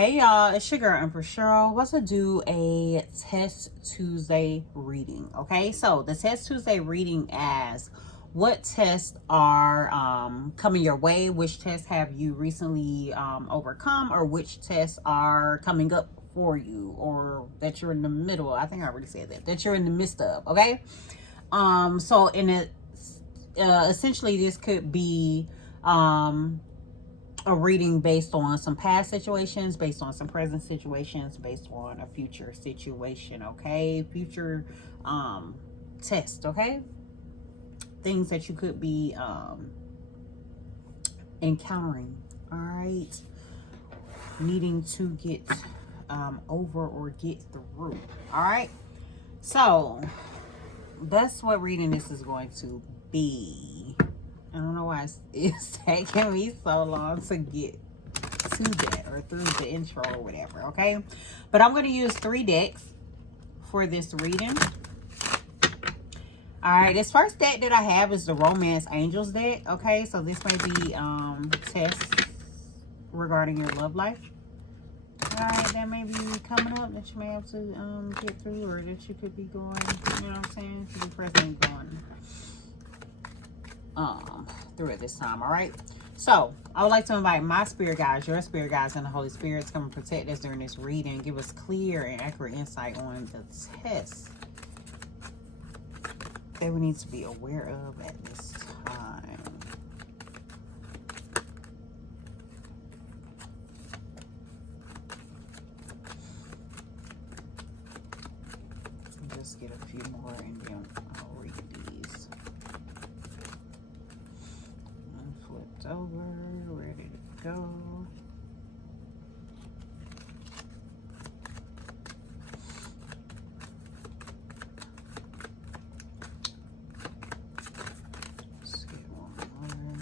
Hey y'all, it's your girl Empress Cheryl. What's to do a Test Tuesday reading? Okay, so the Test Tuesday reading asks what tests are coming your way, which tests have you recently overcome, or which tests are coming up for you, or that you're in the middle. I think I already said that you're in the midst of. Okay, so in it, essentially this could be a reading based on some past situations, based on some present situations, based on a future situation. Okay, future test. Okay, things that you could be encountering. All right, needing to get over or get through. All right, so that's what reading this is going to be. I don't know why it's taking me so long to get to that or through the intro or whatever, okay? But I'm going to use 3 decks for this reading. All right, this first deck that I have is the Romance Angels deck, okay? So this may be tests regarding your love life. All right, that may be coming up that you may have to get through, or that you could be going, you know what I'm saying? You could be presently going through it this time. All right, so I would like to invite my spirit guides, your spirit guides, and the Holy Spirit to come and protect us during this reading, give us clear and accurate insight on the test that we need to be aware of at this time. Just get a few more and then I'll read these. Flipped over, ready to go. Let's get one more.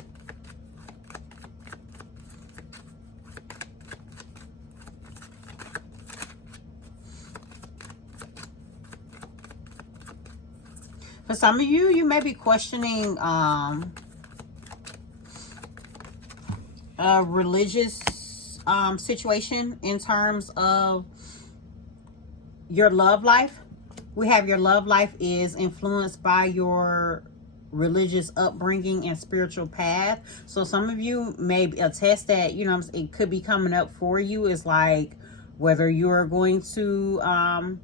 For some of you, you may be questioning a religious situation in terms of your love life. We have your love life is influenced by your religious upbringing and spiritual path. So some of you may attest that, you know, it could be coming up for you is like whether you're going to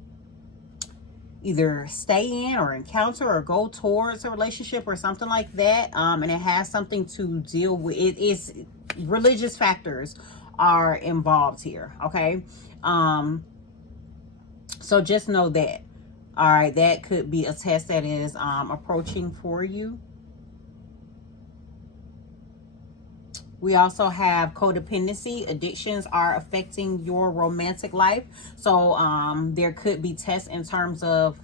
either stay in or encounter or go towards a relationship or something like that, and it has something to deal with it. Is religious factors are involved here, okay? So just know that. All right, that could be a test that is approaching for you. We also have codependency. Addictions are affecting your romantic life. So there could be tests in terms of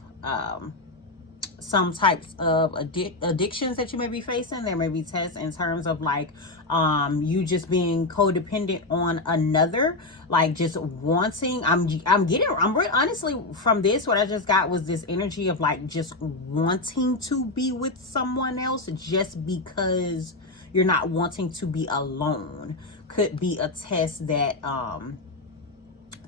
some types of addictions that you may be facing. There may be tests in terms of like you just being codependent on another, like just wanting. Honestly, from this, what I just got was this energy of like just wanting to be with someone else just because you're not wanting to be alone. Could be a test that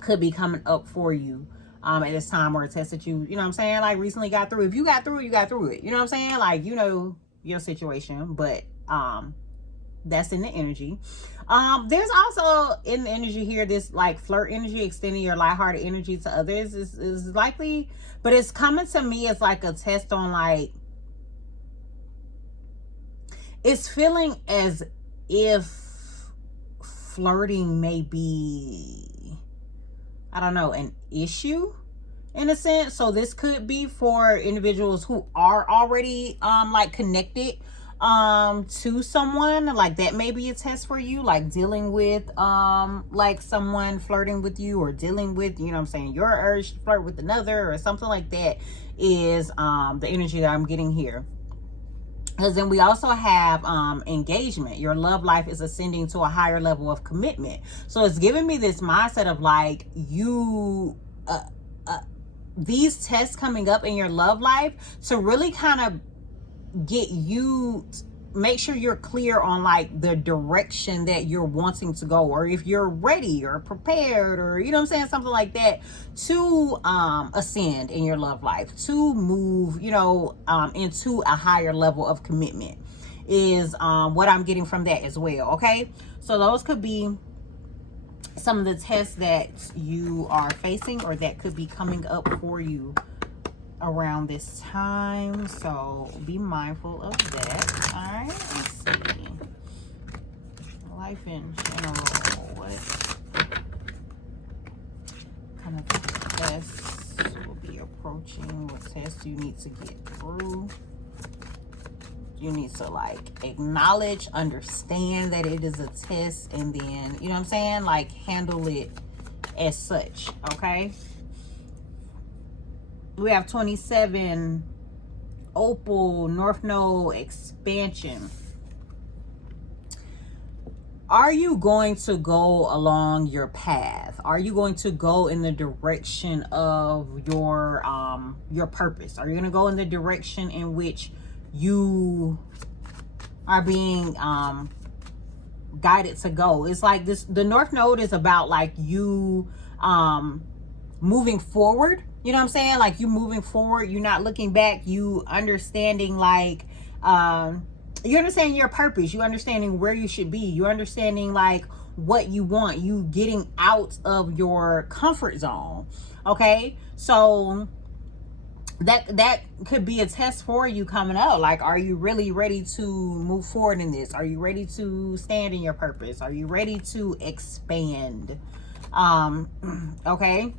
could be coming up for you at this time, or a test that you know what I'm saying, like recently got through. If you got through it, you got through it. You know what I'm saying? Like, you know your situation, but that's in the energy. There's also in the energy here this like flirt energy, extending your lighthearted energy to others is likely, but it's coming to me as like a test on like, it's feeling as if flirting may be, I don't know, an issue in a sense. So this could be for individuals who are already like connected to someone. Like that may be a test for you, like dealing with like someone flirting with you, or dealing with, you know what I'm saying, your urge to flirt with another or something like that is the energy that I'm getting here. Because then we also have engagement. Your love life is ascending to a higher level of commitment. So it's giving me this mindset of like you, these tests coming up in your love life to really kind of get you make sure you're clear on like the direction that you're wanting to go, or if you're ready or prepared, or you know what I'm saying, something like that, to ascend in your love life, to move, you know, into a higher level of commitment, is what I'm getting from that as well. Okay, so those could be some of the tests that you are facing, or that could be coming up for you around this time. So be mindful of that. All right, let's see. Life in general, what kind of tests will be approaching? What tests you need to get through? You need to like acknowledge, understand that it is a test, and then, you know what I'm saying, like handle it as such. Okay, we have 27 Opal, North Node expansion. Are you going to go along your path? Are you going to go in the direction of your purpose? Are you going to go in the direction in which you are being guided to go? It's like this, the North Node is about like you moving forward. You know what I'm saying? Like you moving forward, you're not looking back, you understanding like you understand your purpose, you understanding where you should be, you understanding like what you want, you getting out of your comfort zone. Okay, so that could be a test for you coming up. Like, are you really ready to move forward in this? Are you ready to stand in your purpose? Are you ready to expand? Okay,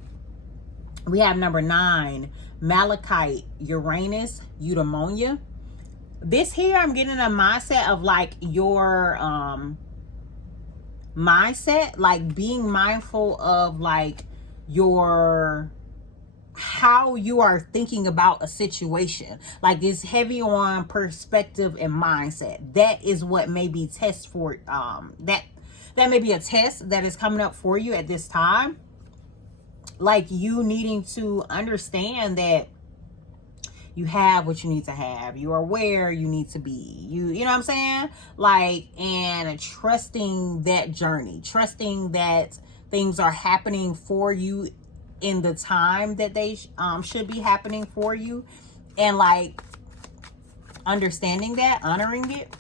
we have number 9, Malachite, Uranus, Eudaimonia. This here, I'm getting a mindset of like your mindset, like being mindful of like your, how you are thinking about a situation. Like it's heavy on perspective and mindset. That is what may be test for that may be a test that is coming up for you at this time. Like you needing to understand that you have what you need to have, you are where you need to be, you know what I'm saying, like, and trusting that journey, trusting that things are happening for you in the time that they should be happening for you, and like understanding that, honoring it.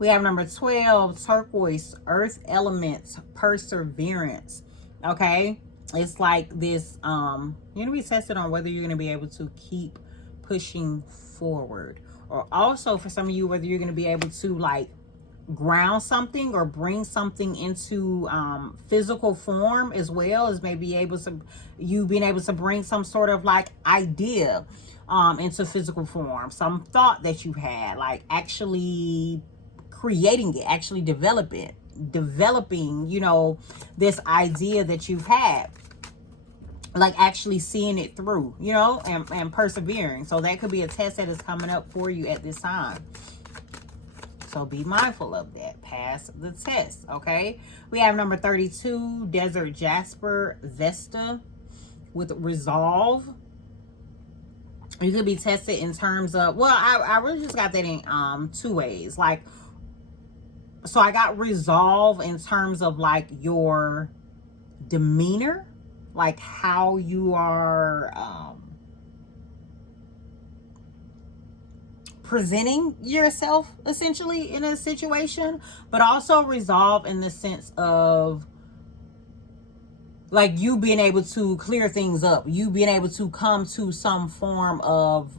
We have number 12, turquoise, earth elements, perseverance. Okay, it's like this you're gonna be tested on whether you're gonna be able to keep pushing forward, or also for some of you, whether you're gonna be able to like ground something or bring something into physical form, as well as maybe able to, you being able to bring some sort of like idea into physical form, some thought that you had, like actually creating it, actually developing, you know, this idea that you've had, like actually seeing it through, you know, and persevering. So that could be a test that is coming up for you at this time. So be mindful of that. Pass the test. Okay, we have number 32, desert jasper, Vesta, with resolve. You could be tested in terms of, well, I really just got that in 2 ways. Like, so I got resolve in terms of like your demeanor, like how you are presenting yourself essentially in a situation, but also resolve in the sense of like you being able to clear things up, you being able to come to some form of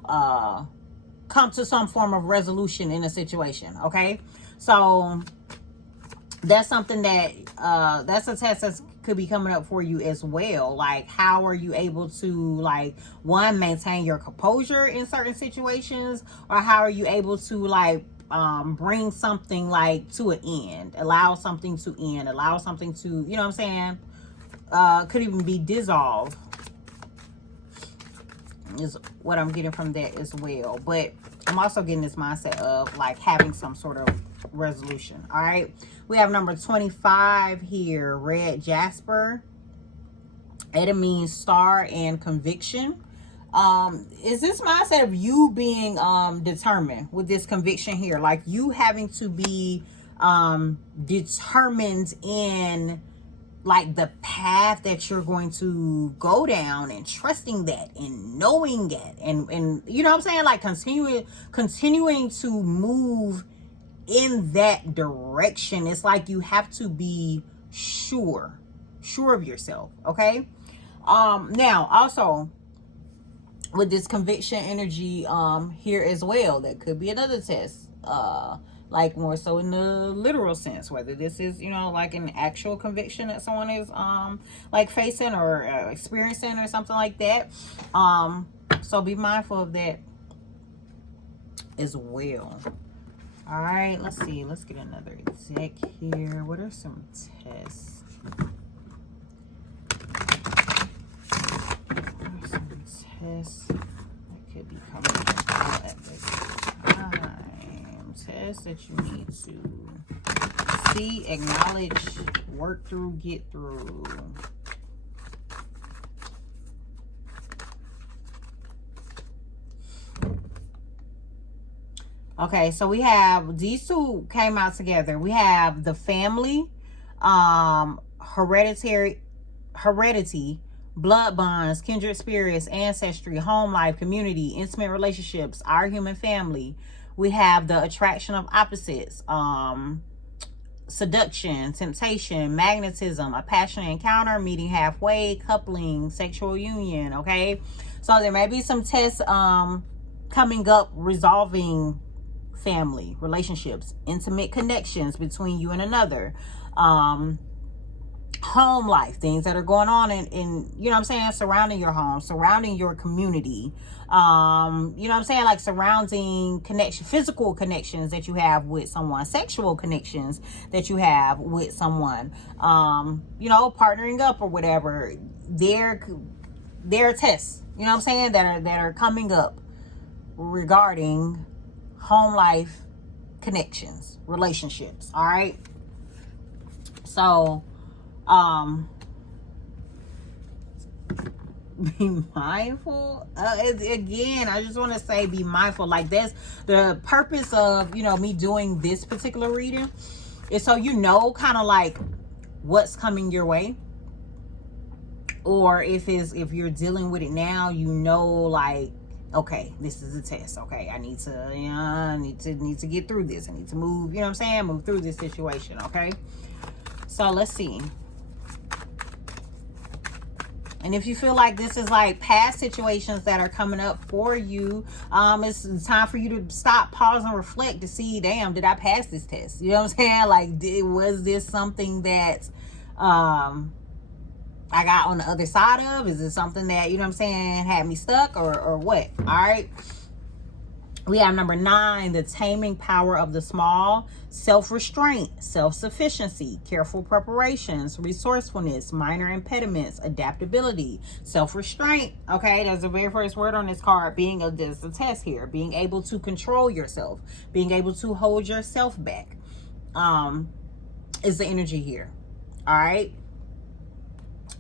resolution in a situation. Okay, so that's something that that's a test that could be coming up for you as well. Like, how are you able to, like, one, maintain your composure in certain situations, or how are you able to like bring something like to an end, allow something to end, allow something to, you know what I'm saying, could even be dissolved, is what I'm getting from that as well. But I'm also getting this mindset of like having some sort of resolution. All right, we have number 25 here, red jasper, It means star and conviction. Is this mindset of you being determined with this conviction here, like you having to be determined in like the path that you're going to go down, and trusting that and knowing that, and you know what I'm saying, like continuing to move in that direction. It's like you have to be sure of yourself. Okay. Now also with this conviction energy here as well, that could be another test, like more so in the literal sense, whether this is, you know, like an actual conviction that someone is like facing or experiencing or something like that. So be mindful of that as well. All right, let's see, let's get another deck here. What are some tests? Tests that could be coming up at this time. Tests that you need to see, acknowledge, work through, get through. Okay, so we have these two came out together. We have the family, heredity, blood bonds, kindred spirits, ancestry, home life, community, intimate relationships, our human family. We have the attraction of opposites, seduction, temptation, magnetism, a passionate encounter, meeting halfway, coupling, sexual union. Okay, so there may be some tests coming up resolving family relationships, intimate connections between you and another, home life, things that are going on in you know what I'm saying, surrounding your home, surrounding your community, you know what I'm saying, like surrounding connection, physical connections that you have with someone, sexual connections that you have with someone, you know, partnering up or whatever. There are tests, you know what I'm saying, that are coming up regarding home life, connections, relationships. All right, so be mindful. Again, I just want to say be mindful. Like, that's the purpose of, you know, me doing this particular reading, is so you know kind of like what's coming your way, or if you're dealing with it now, you know, like, okay, this is a test. Okay, I need to, you know, need to get through this. I need to move, you know what I'm saying, move through this situation. Okay, so let's see. And if you feel like this is like past situations that are coming up for you, it's time for you to stop, pause, and reflect to see, damn, did I pass this test? You know what I'm saying? Like, was this something that I got on the other side of? Is it something that, you know what I'm saying, had me stuck, or what? All right. We have number 9, the taming power of the small, self-restraint, self-sufficiency, careful preparations, resourcefulness, minor impediments, adaptability, self-restraint. Okay, that's the very first word on this card. There's a test here. Being able to control yourself, being able to hold yourself back, is the energy here. All right.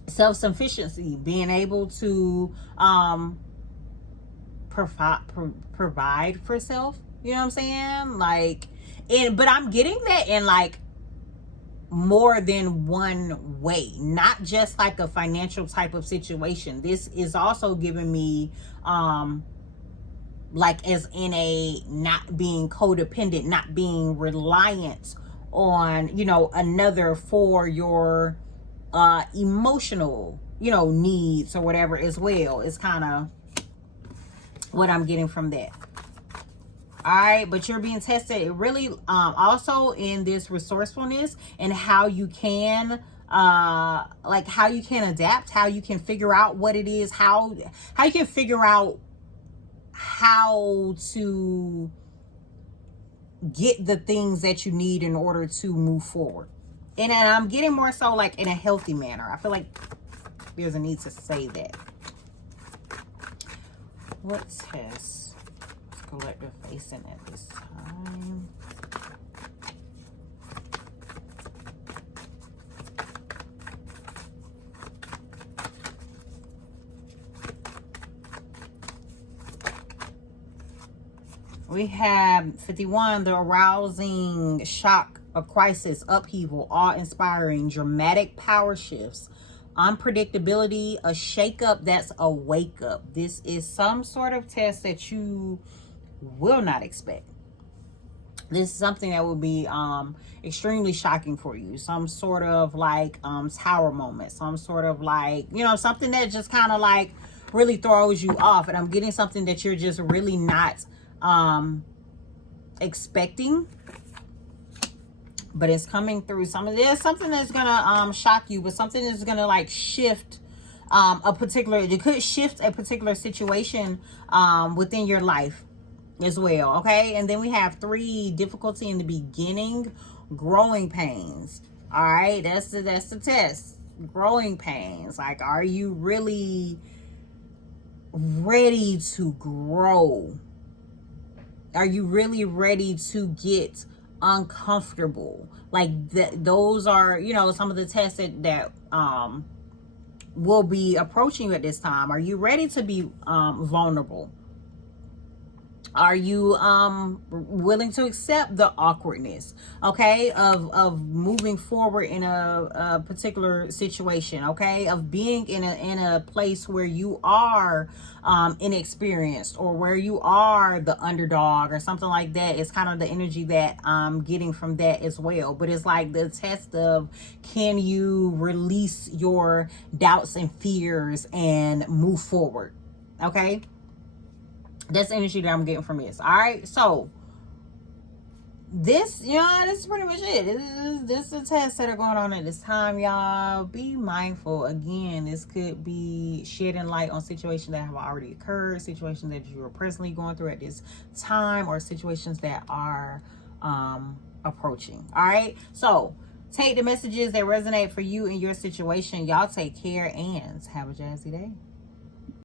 Self-sufficiency, being able to provide for self, you know what I'm saying, like, but I'm getting that in like more than one way, not just like a financial type of situation. This is also giving me like as in a not being codependent, not being reliant on, you know, another for your emotional, you know, needs or whatever as well. Is kind of what I'm getting from that. All right, but you're being tested really also in this resourcefulness and how you can like how you can adapt, how you can figure out what it is, how you can figure out how to get the things that you need in order to move forward. And I'm getting more so like in a healthy manner. I feel like there's a need to say that. What test is collective facing at this time? We have 51, the arousing shock, a crisis, upheaval, awe-inspiring, dramatic power shifts, unpredictability, a shake-up that's a wake-up. This is some sort of test that you will not expect. This is something that will be extremely shocking for you. Some sort of like tower moment. Some sort of like, you know, something that just kind of like really throws you off. And I'm getting something that you're just really not expecting. But it's coming through. There's something that's gonna shock you, but something that's gonna like shift it could shift a particular situation within your life as well. Okay, and then we have 3, difficulty in the beginning, growing pains. All right, that's the test. Growing pains. Like, are you really ready to grow? Are you really ready to get uncomfortable? Like those are, you know, some of the tests that will be approaching you at this time. Are you ready to be vulnerable? Are you willing to accept the awkwardness, okay, of moving forward in a particular situation, okay, of being in a place where you are inexperienced, or where you are the underdog or something like that? It's kind of the energy that I'm getting from that as well. But it's like the test of, can you release your doubts and fears and move forward? Okay, that's the energy that I'm getting from this. All right, so this, this is pretty much it. This is the tests that are going on at this time, y'all. Be mindful. Again, this could be shedding light on situations that have already occurred, situations that you are presently going through at this time, or situations that are approaching. All right, so take the messages that resonate for you in your situation. Y'all take care and have a jazzy day.